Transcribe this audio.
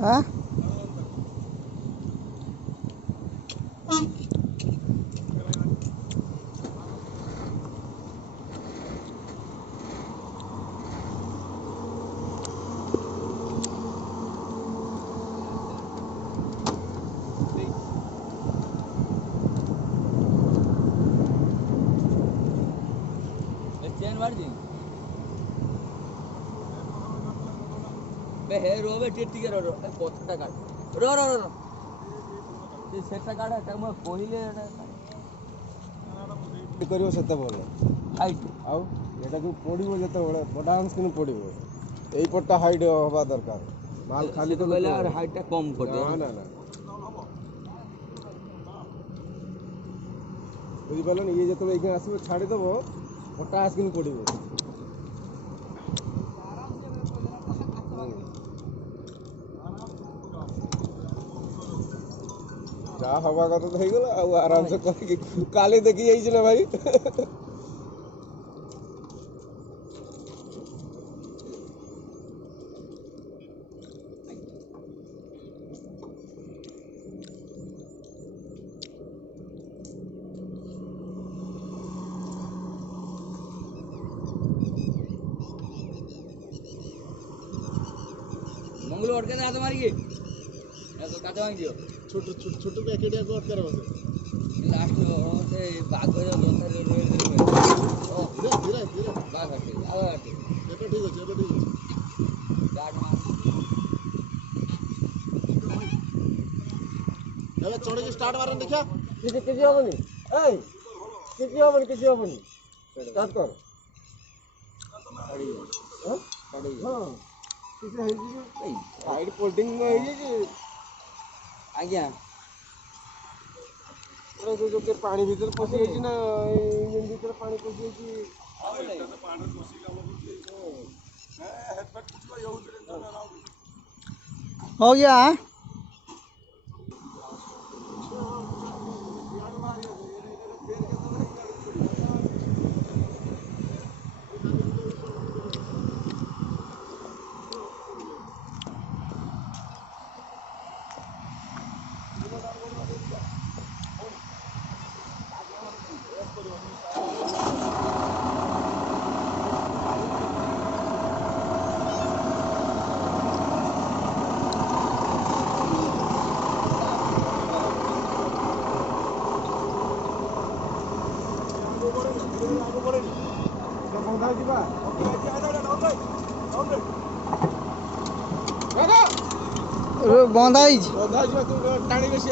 हाँ चैन मार दी बे हे रो बे टिटी के रो पथटा काट रो रो रो ये सेटा काट ता म कोहिले करियो सेते बोले हाइट आउ एटा जो पडिबो जते बोले बडा अंश किन पडिबो एई पट्टा हाइट होबा दरकार माल खाली तो कहले और हाइटटा कम कर दे ना ना बुझी पालन ये जते एके आसीबो छाडी देबो पट्टा आस किन पडिबो जा हवा का तो થઈ ગયો ଆଉ आराम से करके काले देखी जाई छ ना भाई मंगल और के हाथ मारिए तो काटे मांग दियो छोटो छोटो छोटो पैकेट को अटकर बसे लास्ट में से बाग रे लोथर रे ओ धीरे धीरे बाग हटे आवा हटे एबे ठीक है गार्ड मार एबे चढ़े के स्टार्ट मारन देखा किसी होबनी ए किसी होबनी स्टार्ट कर हां हां किसी है जी साइड फोल्डिंग में है कि आज्ञा ओरे जो के पानी भीतर पसी है कि ना इंजन भीतर पानी पसी है कि पानी पसी काम करती है हेडबैट कुछ यो हो गया बंधा टाणी बेसी